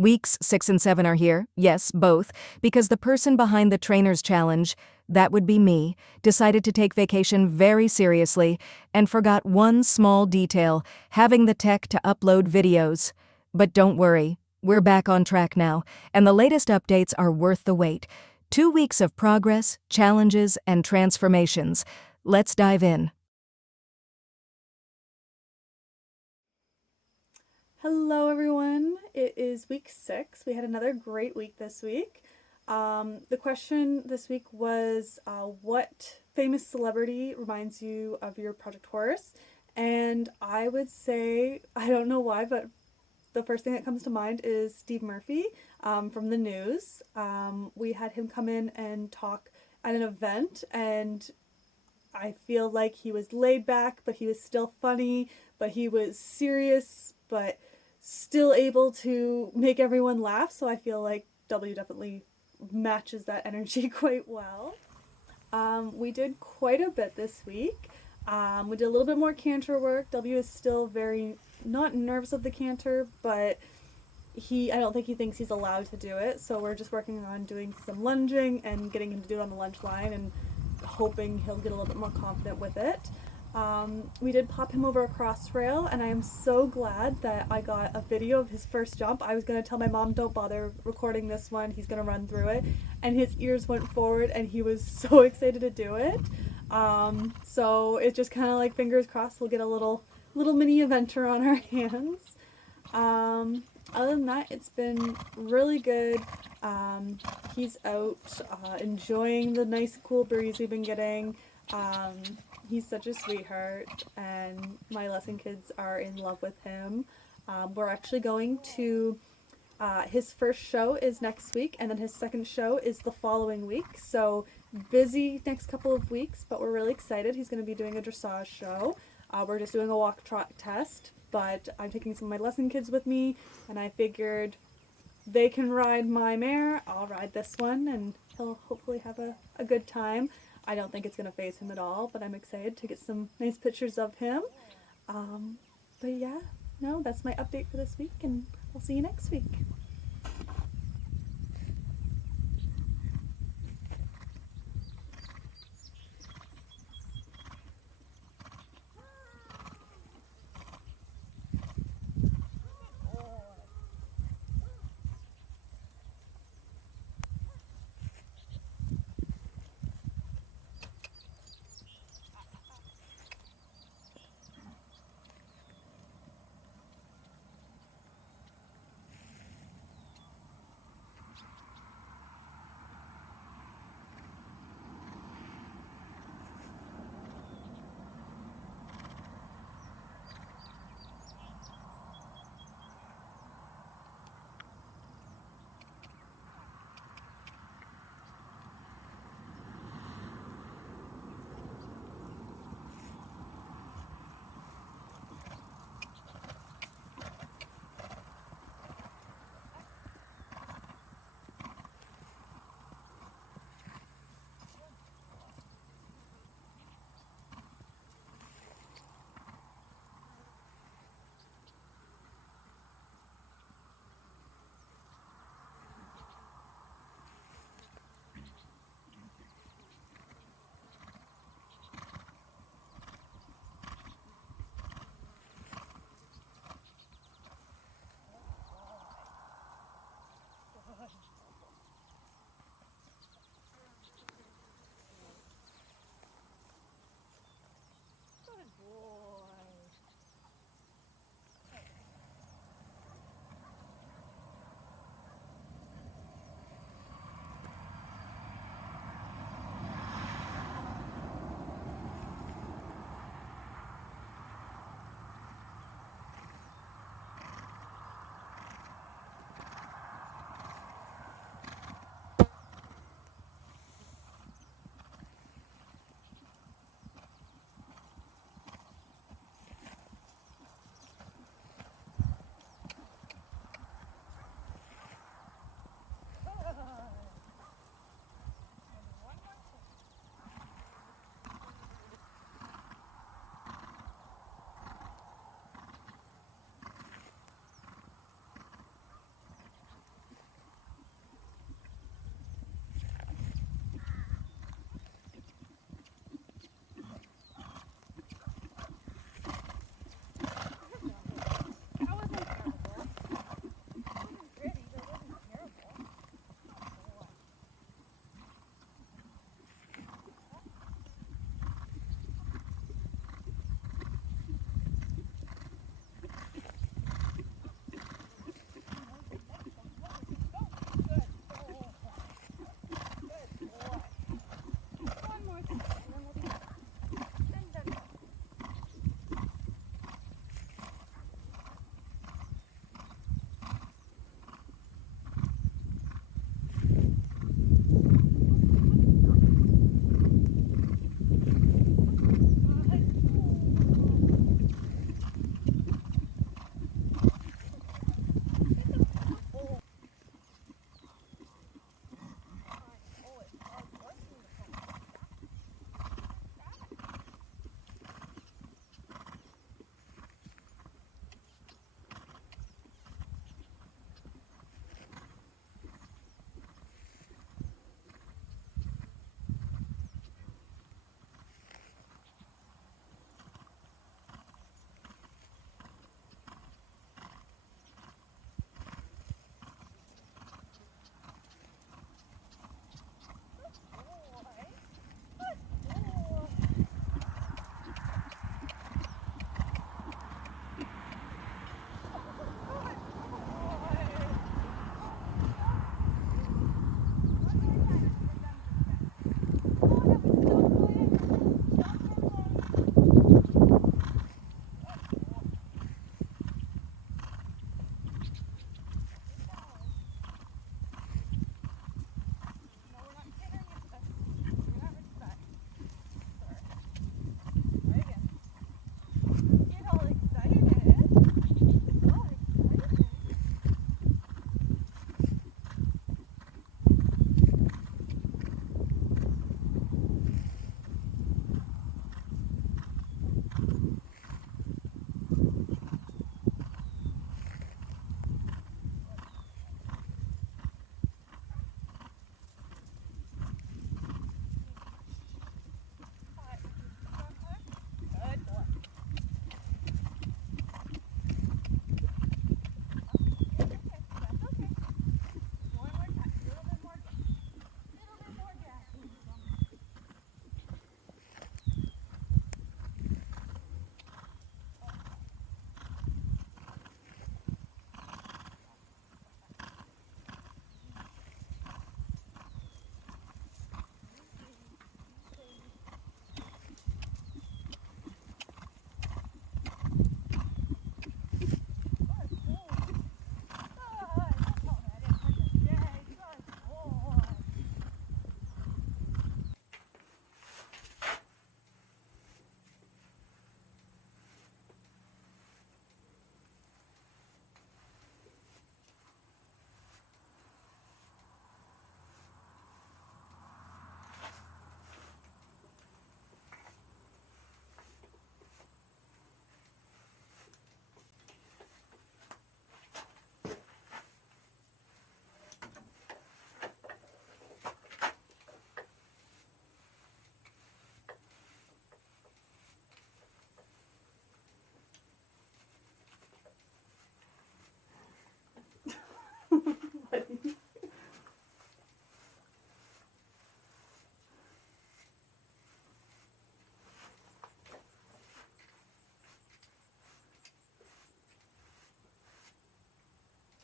Weeks 6 and 7 are here, yes, both, because the person behind the trainer's challenge, that would be me, decided to take vacation very seriously and forgot one small detail, having the tech to upload videos. But don't worry, we're back on track now, and the latest updates are worth the wait. 2 weeks of progress, challenges, and transformations. Let's dive in. Hello everyone, it is week 6. We had another great week this week. The question this week was what famous celebrity reminds you of your Project Horse? And I would say, I don't know why, but the first thing that comes to mind is Steve Murphy from the news. We had him come in and talk at an event, and I feel like he was laid back, but he was still funny, but he was serious, but still able to make everyone laugh. So I feel like W definitely matches that energy quite well. We did quite a bit this week. We did a little bit more canter work. W is still very not nervous of the canter, but I don't think he thinks he's allowed to do it. So we're just working on doing some lunging and getting him to do it on the lunge line and hoping he'll get a little bit more confident with it. We did pop him over a cross rail, and I am so glad that I got a video of his first jump. I was going to tell my mom, don't bother recording this one, he's going to run through it. And his ears went forward, and he was so excited to do it. So it's just kind of like fingers crossed we'll get a little mini eventer on our hands. Other than that, it's been really good. He's out enjoying the nice cool breeze we've been getting. He's such a sweetheart, and my lesson kids are in love with him. We're actually going to his first show is next week, and then his second show is the following week. So busy next couple of weeks, but we're really excited. He's going to be doing a dressage show. We're just doing a walk trot test, but I'm taking some of my lesson kids with me, and I figured they can ride my mare, I'll ride this one, and he'll hopefully have a good time. I don't think it's going to faze him at all, but I'm excited to get some nice pictures of him. But yeah, no, that's my update for this week, and I'll see you next week.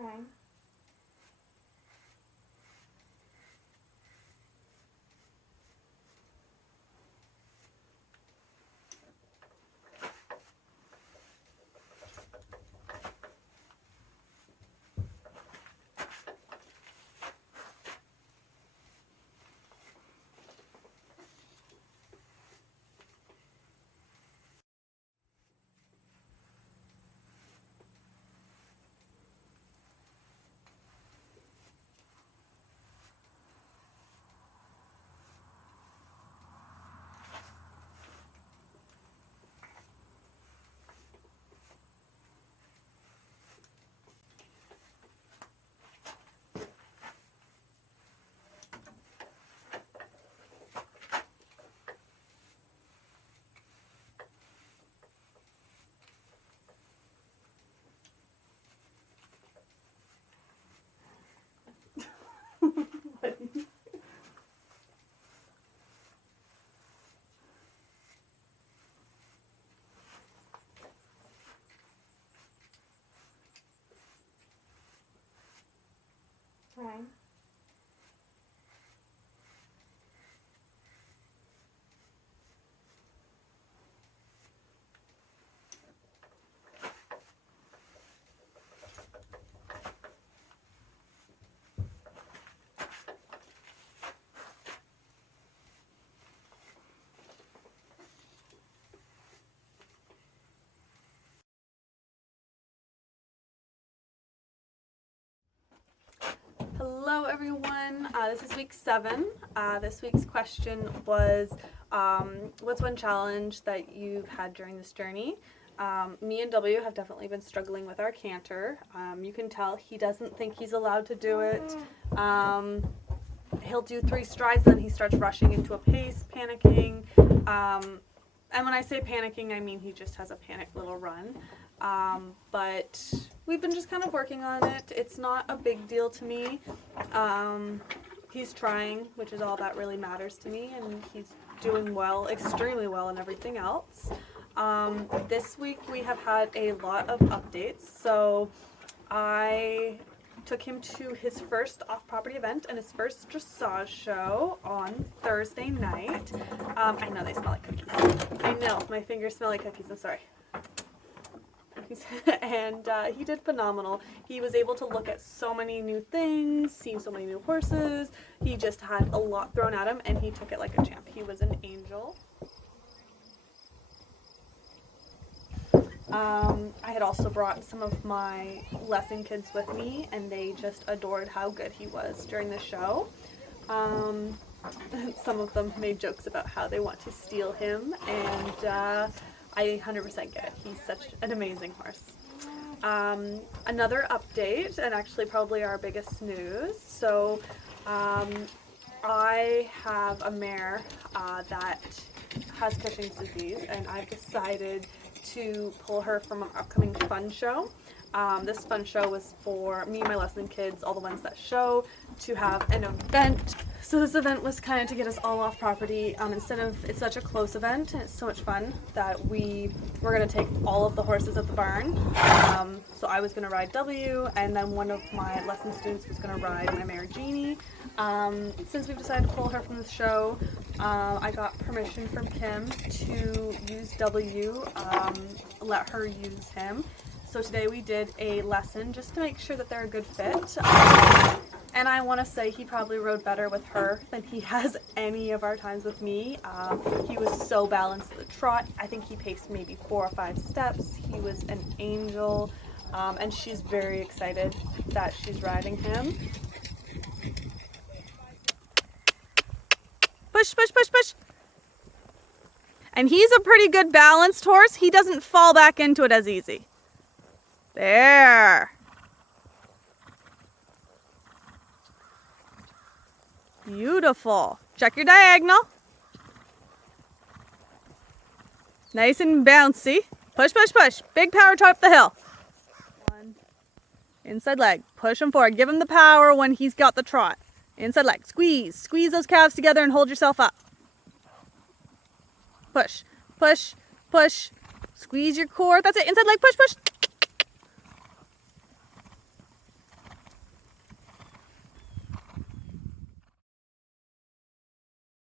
Trying. Trying. Hello everyone, this is week 7. This week's question was, what's one challenge that you've had during this journey? Me and W have definitely been struggling with our canter. You can tell he doesn't think he's allowed to do it. He'll do 3 strides, then he starts rushing into a pace, panicking. And when I say panicking, I mean he just has a panic little run. But we've been just kind of working on it. It's not a big deal to me. He's trying, which is all that really matters to me, and he's doing well, extremely well in everything else. This week we have had a lot of updates. So I took him to his first off-property event and his first dressage show on Thursday night. I know they smell like cookies. I know, my fingers smell like cookies, I'm sorry. And he did phenomenal. He was able to look at so many new things, see so many new horses. He just had a lot thrown at him and he took it like a champ. He was an angel. I had also brought some of my lesson kids with me and they just adored how good he was during the show. Some of them made jokes about how they want to steal him, and I 100% get it. He's such an amazing horse. Another update, and actually probably our biggest news. So I have a mare that has Cushing's disease, and I've decided to pull her from an upcoming fun show. This fun show was for me and my lesson kids, all the ones that show, to have an event. So this event was kind of to get us all off property. It's such a close event and it's so much fun that we were going to take all of the horses at the barn. So I was going to ride W, and then one of my lesson students was going to ride my mare Jeannie. Since we've decided to pull her from the show, I got permission from Kim to use W, let her use him. So today we did a lesson just to make sure that they're a good fit. And I want to say he probably rode better with her than he has any of our times with me. He was so balanced at the trot. I think he paced maybe 4 or 5 steps. He was an angel, and she's very excited that she's riding him. Push, push, push, push. And he's a pretty good balanced horse. He doesn't fall back into it as easy. There. Beautiful. Check your diagonal. Nice and bouncy. Push, push, push. Big power trot up the hill. 1. Inside leg. Push him forward. Give him the power when he's got the trot. Inside leg. Squeeze. Squeeze those calves together and hold yourself up. Push, push, push. Squeeze your core. That's it. Inside leg. Push, push.